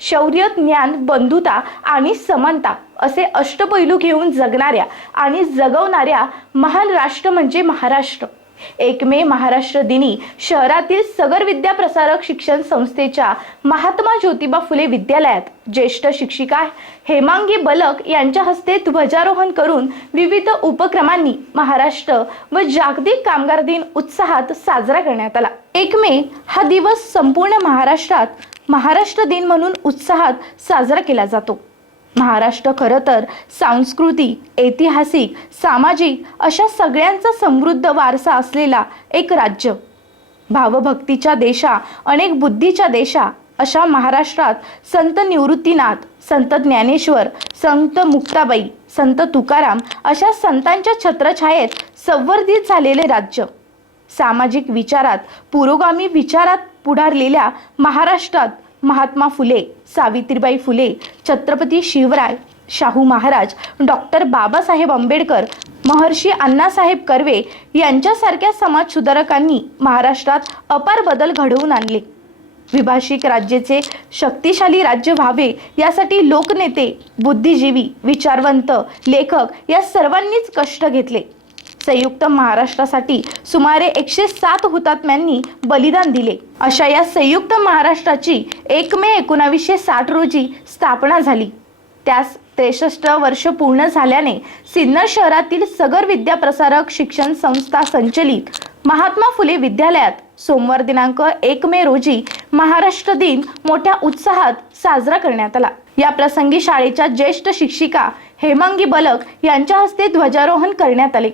शौर्य ज्ञान बंधुता आणि समानता असे अष्टपैलू घेऊन जगणाऱ्या आणि जगवणाऱ्या महान राष्ट्र म्हणजे महाराष्ट्र. एक मे महाराष्ट्र दिनी शहरातील सगर विद्या प्रसारक शिक्षण संस्थेच्या महात्मा ज्योतिबा फुले विद्यालयात ज्येष्ठ शिक्षिका हेमांगी बलक यांच्या हस्ते ध्वजारोहण करून विविध उपक्रमांनी महाराष्ट्र व जागतिक कामगार दिन उत्साहात साजरा करण्यात आला. एक मे हा दिवस संपूर्ण महाराष्ट्रात महाराष्ट्र दिन म्हणून उत्साहात साजरा केला जातो. महाराष्ट्र खरं तर सांस्कृतिक ऐतिहासिक सामाजिक अशा सगळ्यांचा समृद्ध वारसा असलेला एक राज्य. भावभक्तीच्या देशा अनेक बुद्धीच्या देशा अशा महाराष्ट्रात संत निवृत्तीनाथ संत ज्ञानेश्वर संत मुक्ताबाई संत तुकाराम अशा संतांच्या छत्रछायेत संवर्धित झालेले राज्य. सामाजिक विचारात पुरोगामी विचारात पुढारलेल्या महाराष्ट्रात महात्मा फुले सावित्रीबाई फुले छत्रपती शिवराय शाहू महाराज डॉक्टर बाबासाहेब आंबेडकर महर्षी अण्णासाहेब कर्वे यांच्यासारख्या समाजसुधारकांनी महाराष्ट्रात अपार बदल घडवून आणले. विभाषिक राज्याचे शक्तिशाली राज्य व्हावे यासाठी लोकनेते बुद्धिजीवी विचारवंत लेखक या सर्वांनीच कष्ट घेतले. संयुक्त महाराष्ट्रासाठी सुमारे एकशे सात हुतात्म्यांनी बलिदान दिले. अशा या संयुक्त महाराष्ट्राची एक मे एकोणावीसशे साठ रोजी स्थापना झाली. त्यास त्रेसष्ट वर्ष पूर्ण झाल्याने सिन्नर शहरातील सगर विद्याप्रसारक शिक्षण संस्था संचलित महात्मा फुले विद्यालयात सोमवार दिनांक एक मे रोजी महाराष्ट्र दिन मोठ्या उत्साहात साजरा करण्यात आला. या प्रसंगी शाळेच्या ज्येष्ठ शिक्षिका हेमांगी बलक यांच्या हस्ते ध्वजारोहण करण्यात आले.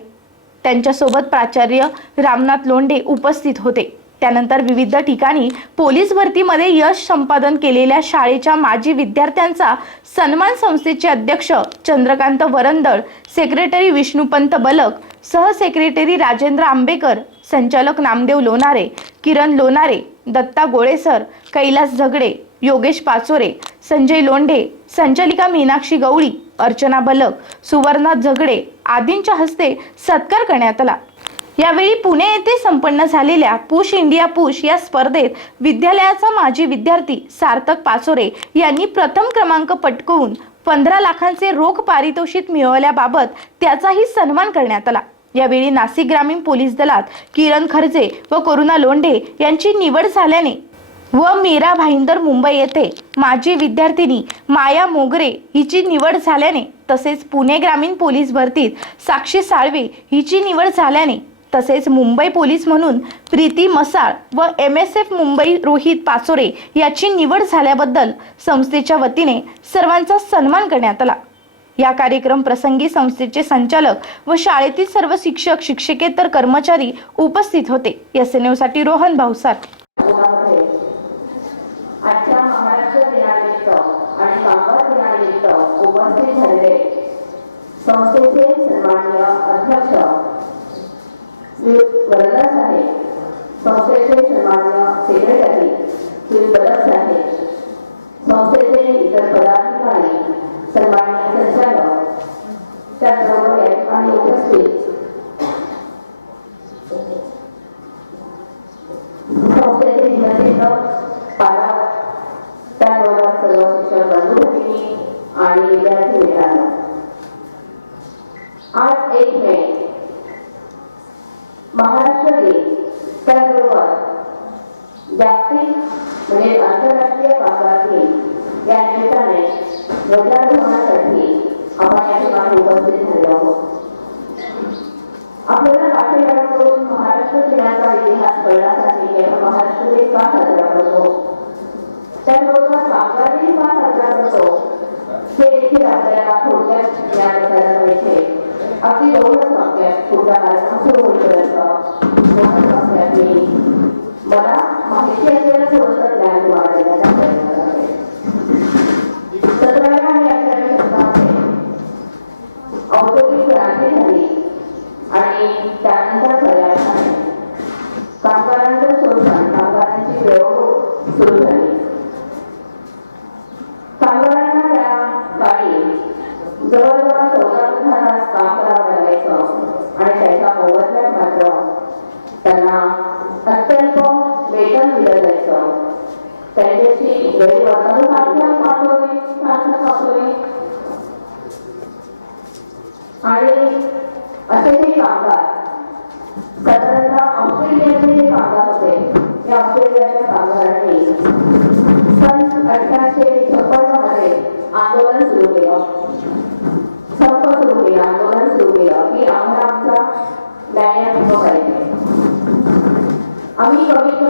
त्यांच्यासोबत प्राचार्य रामनाथ लोंढे उपस्थित होते. त्यानंतर विविध ठिकाणी पोलीस भरतीमध्ये यश संपादन केलेल्या शाळेच्या माजी विद्यार्थ्यांचा सन्मान संस्थेचे अध्यक्ष चंद्रकांत वरंदळ सेक्रेटरी विष्णुपंत बलक सहसेक्रेटरी राजेंद्र आंबेकर संचालक नामदेव लोणारे किरण लोणारे दत्ता गोळेसर कैलास झगडे योगेश पाचोरे संजय लोंढे संचालिका मीनाक्षी गवळी अर्चना बलक सुवर्णा झगडे आदींच्या हस्ते सत्कार करण्यात आला. यावेळी पुणे येथे संपन्न झालेल्या पुश इंडिया पुश या स्पर्धेत विद्यालयाचा माजी विद्यार्थी सार्थक पाचोरे यांनी प्रथम क्रमांक पटकवून पंधरा लाखांचे रोख पारितोषिक मिळवल्याबाबत त्याचाही सन्मान करण्यात आला. यावेळी नाशिक ग्रामीण पोलीस दलात किरण खर्जे व करुणा लोंढे यांची निवड झाल्याने व मीरा भाईंदर मुंबई येथे माजी विद्यार्थिनी माया मोगरे हिची निवड झाल्याने तसेच पुणे ग्रामीण पोलीस भरतीत साक्षी साळवे हिची निवड झाल्याने तसेच मुंबई पोलीस म्हणून प्रीती मसाळ व M S F Mumbai Rohit Pachore याची निवड झाल्याबद्दल संस्थेच्या वतीने सर्वांचा सन्मान करण्यात आला. या कार्यक्रम प्रसंगी संस्थेचे संचालक व शाळेतील सर्व शिक्षक शिक्षकेतर कर्मचारी उपस्थित होते. एस एनसाठी रोहन भावसार पुण्यामध्ये आजच्या महाराष्ट्र दिनानिमित्त आणि कामगार दिनानिमित्त उपस्थित झालेले संस्थेचे सन्माननीय अध्यक्ष श्री वरदा साहेब संस्थेचे सन्माननीय सेक्रेटरी जागतिक म्हणजे आंतरराष्ट्रीय कामगार या निमित्ताने ध्वजारोहणासाठी आपण या ठिकाणी उपस्थित झालो आहोत. आपल्याला पाठीराकडून महाराष्ट्र दिनाचा इतिहास कळण्यासाठी आपण महाराष्ट्र दिन का साजरा करतो? त्याचबरोबर कामगार दिन का साजरा करतो? हे देखील आपल्याला थोडक्यात ज्ञान असायला पाहिजे अगदी दोनच वाक्यात पुढचा अत्यल्प वेतन दिलं जायचं त्यांच्याशी गैरवर्तणूक अभ्यास वाटवणे साधन आणि असे ते कामगार साधारणतः ऑस्ट्रेलियाचे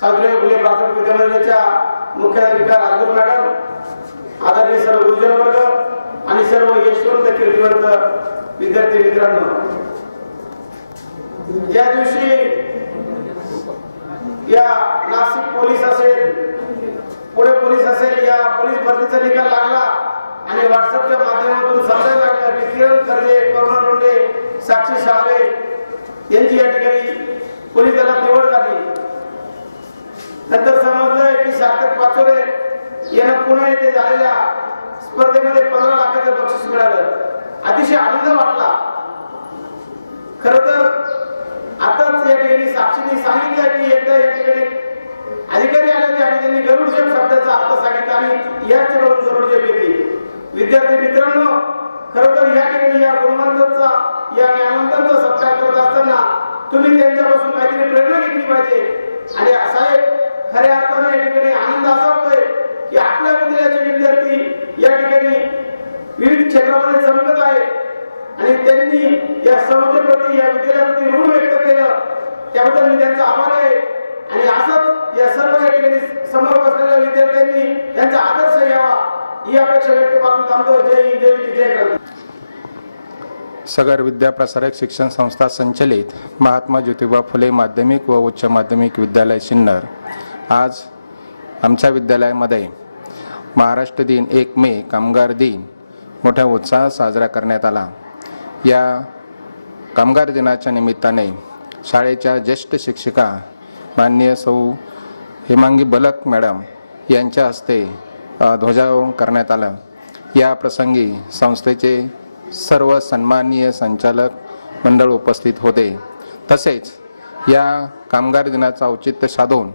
सावित्रीबाई फुले प्राथमिक विद्यामंदिराच्या मुख्याधिकार राजगुरू मॅडम आदरणीय सर्व गुरुजन वर्ग आणि सर्व यशवंत कीर्तिवंत विद्यार्थी मित्रांनो ज्या दिवशी या नाशिक पोलीस असेल पुणे पोलीस असेल या पोलीस भरतीचा निकाल लागला आणि व्हॉट्सअपच्या माध्यमातून समजायला लागलं की किरण खर्जे करुणा लोंढे साक्षी साळवे यांची या ठिकाणी पोलीस दलात निवड झाली. नंतर समजलंय की सार्थक पाचोरे यांना पुणे येथे झालेल्या स्पर्धेमध्ये पंधरा लाखाचं बक्षीस मिळालं. अतिशय आनंद वाटला. खर तर आताच या ठिकाणी साक्षीने सांगितलं की एकदा या ठिकाणी अधिकारी आले होते आणि त्यांनी गरुडजेप शब्दाचा अर्थ सांगितला आणि याच गरुड गरुडजेप येते विद्यार्थी मित्रांनो खर तर या ठिकाणी या गुणवंतांचा या ज्ञानवंतांचा सत्कार करत असताना तुम्ही त्यांच्यापासून काहीतरी प्रेरणा घेतली पाहिजे. आणि साहेब खऱ्या अर्थाने या ठिकाणी आनंद असा होतोय की आपल्या विद्यालयाचे विद्यार्थी या ठिकाणी विविध क्षेत्रामध्ये समजत आहे. आणि त्यांनी या संस्थेप्रती या विद्यालयाप्रती ऋण व्यक्त केलं. त्याबद्दल मी त्यांचा आभार आहे. आणि असंच या सर्व या ठिकाणी समोर बसलेल्या विद्यार्थ्यांनी त्यांचा आदर्श घ्यावा ही अपेक्षा व्यक्त करून थांबतो. जय हिंद जय जय क्रांती. सगर विद्याप्रसारक शिक्षण संस्था संचलित महात्मा ज्योतिबा फुले माध्यमिक व उच्च माध्यमिक विद्यालय सिन्नर. आज आमच्या विद्यालयामध्ये महाराष्ट्र दिन एक मे कामगार दिन मोठ्या उत्साहात साजरा करण्यात आला. या कामगार दिनाच्या निमित्ताने शाळेच्या ज्येष्ठ शिक्षिका माननीय सौ हेमांगी बलक मॅडम यांच्या हस्ते ध्वजारोहण करण्यात आलं. या प्रसंगी संस्थेचे सर्व सन्माननीय संचालक मंडळ उपस्थित होते. तसेच या कामगार दिनाचं औचित्य साधून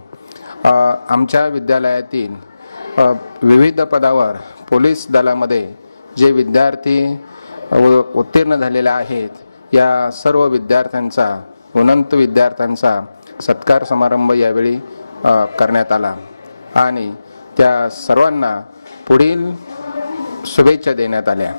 आमच्या विद्यालयातील विविध पदावर पोलीस दलामध्ये जे विद्यार्थी उत्तीर्ण झालेले आहेत या सर्व विद्यार्थ्यांचा उनंत विद्यार्थ्यांचा सत्कार समारंभ यावेळी करण्यात आला. आणि त्या सर्वांना पुढील शुभेच्छा देण्यात आल्या.